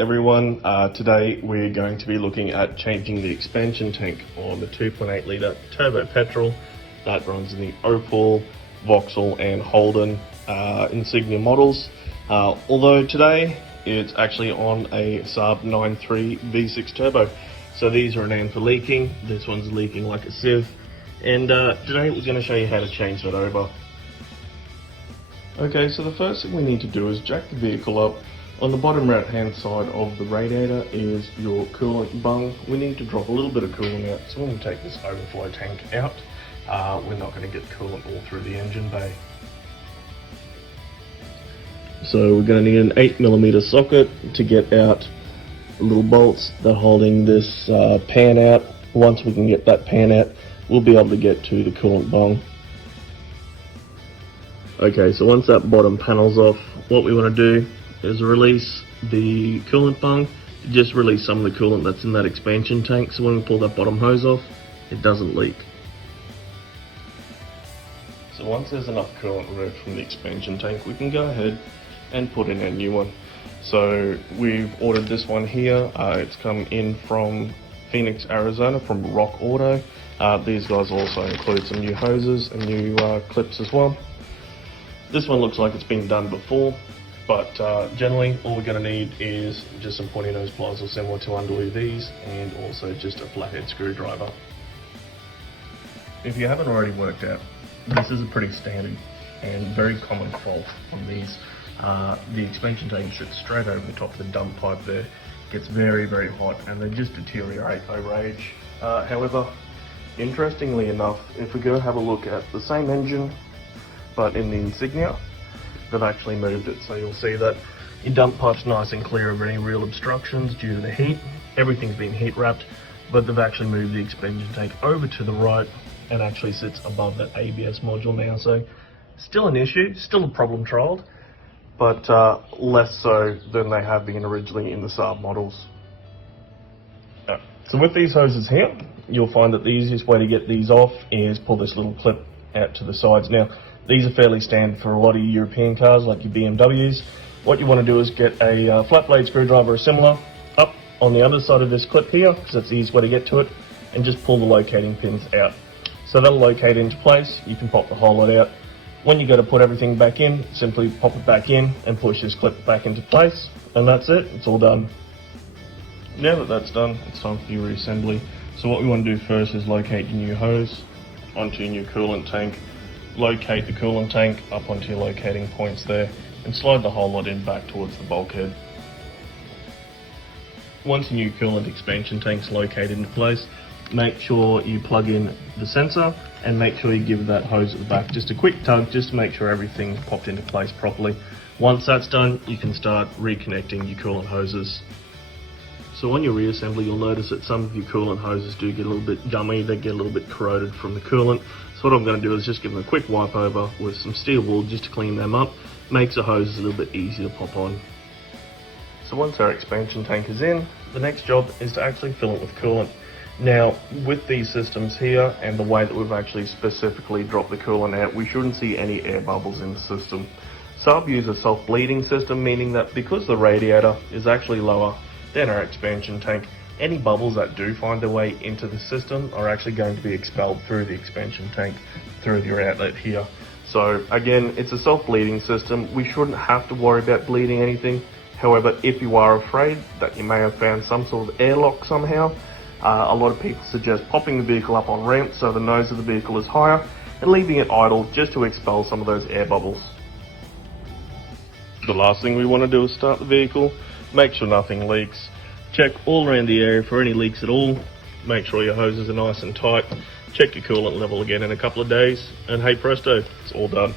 everyone, today we're going to be looking at changing the expansion tank on the 2.8 litre turbo petrol that runs in the Opel, Vauxhall and Holden Insignia models. Although today it's actually on a Saab 9.3 V6 turbo. So these are renowned for leaking. This one's leaking like a sieve. And today we're going to show you how to change that over. Okay, so the first thing we need to do is jack the vehicle up. On the bottom right hand side of the radiator is your coolant bung. We need to drop a little bit of coolant out, so we're going to take this overflow tank out. We're not going to get coolant all through the engine bay. So we're going to need an 8mm socket to get out the little bolts that are holding this pan out. Once we can get that pan out, we'll be able to get to the coolant bung. Okay, so once that bottom panel's off, what we want to do is release the coolant bung, just release some of the coolant that's in that expansion tank, so when we pull that bottom hose off, it doesn't leak. So once there's enough coolant removed from the expansion tank, we can go ahead and put in a new one. So we've ordered this one here. It's come in from Phoenix, Arizona, from Rock Auto. These guys also include some new hoses and new clips as well. This one looks like it's been done before, but generally all we're going to need is just some pointy nose pliers or similar to undo these, and also just a flathead screwdriver. If you haven't already worked out, this is a pretty standard and very common fault on these. The expansion tank sits straight over the top of the dump pipe there, gets very, very hot, and they just deteriorate over age. However, interestingly enough, if we go have a look at the same engine, but in the Insignia, they've actually moved it. So you'll see that your dump pipe's nice and clear of any real obstructions due to the heat. Everything's been heat wrapped, but they've actually moved the expansion tank over to the right and actually sits above that ABS module now. So still an issue, still a problem child, but less so than they have been originally in the Saab models. So with these hoses here, you'll find that the easiest way to get these off is pull this little clip out to the sides. Now, these are fairly standard for a lot of European cars like your BMWs. What you want to do is get a flat blade screwdriver or similar up on the other side of this clip here, because that's the easiest way to get to it, and just pull the locating pins out. So that'll locate into place. You can pop the whole lot out. When you go to put everything back in, simply pop it back in and push this clip back into place, and that's it, it's all done. Now that that's done, it's time for your reassembly. So what we want to do first is locate your new hose onto your new coolant tank. Locate the coolant tank up onto your locating points there and slide the whole lot in back towards the bulkhead. Once your new coolant expansion tank's located into place, make sure you plug in the sensor and make sure you give that hose at the back just a quick tug just to make sure everything's popped into place properly. Once that's done, you can start reconnecting your coolant hoses. So on your reassembly, you'll notice that some of your coolant hoses do get a little bit gummy, they get a little bit corroded from the coolant. So what I'm going to do is just give them a quick wipe over with some steel wool just to clean them up. Makes the hoses a little bit easier to pop on. So once our expansion tank is in, the next job is to actually fill it with coolant. Now, with these systems here and the way that we've actually specifically dropped the coolant out, we shouldn't see any air bubbles in the system. Saab use a self-bleeding system, meaning that because the radiator is actually lower than our expansion tank, any bubbles that do find their way into the system are actually going to be expelled through the expansion tank, through your outlet here. So again, it's a self-bleeding system. We shouldn't have to worry about bleeding anything. However, if you are afraid that you may have found some sort of airlock somehow, a lot of people suggest popping the vehicle up on ramp so the nose of the vehicle is higher and leaving it idle just to expel some of those air bubbles. The last thing we want to do is start the vehicle, make sure nothing leaks, check all around the area for any leaks at all, make sure your hoses are nice and tight, check your coolant level again in a couple of days, and hey presto, it's all done.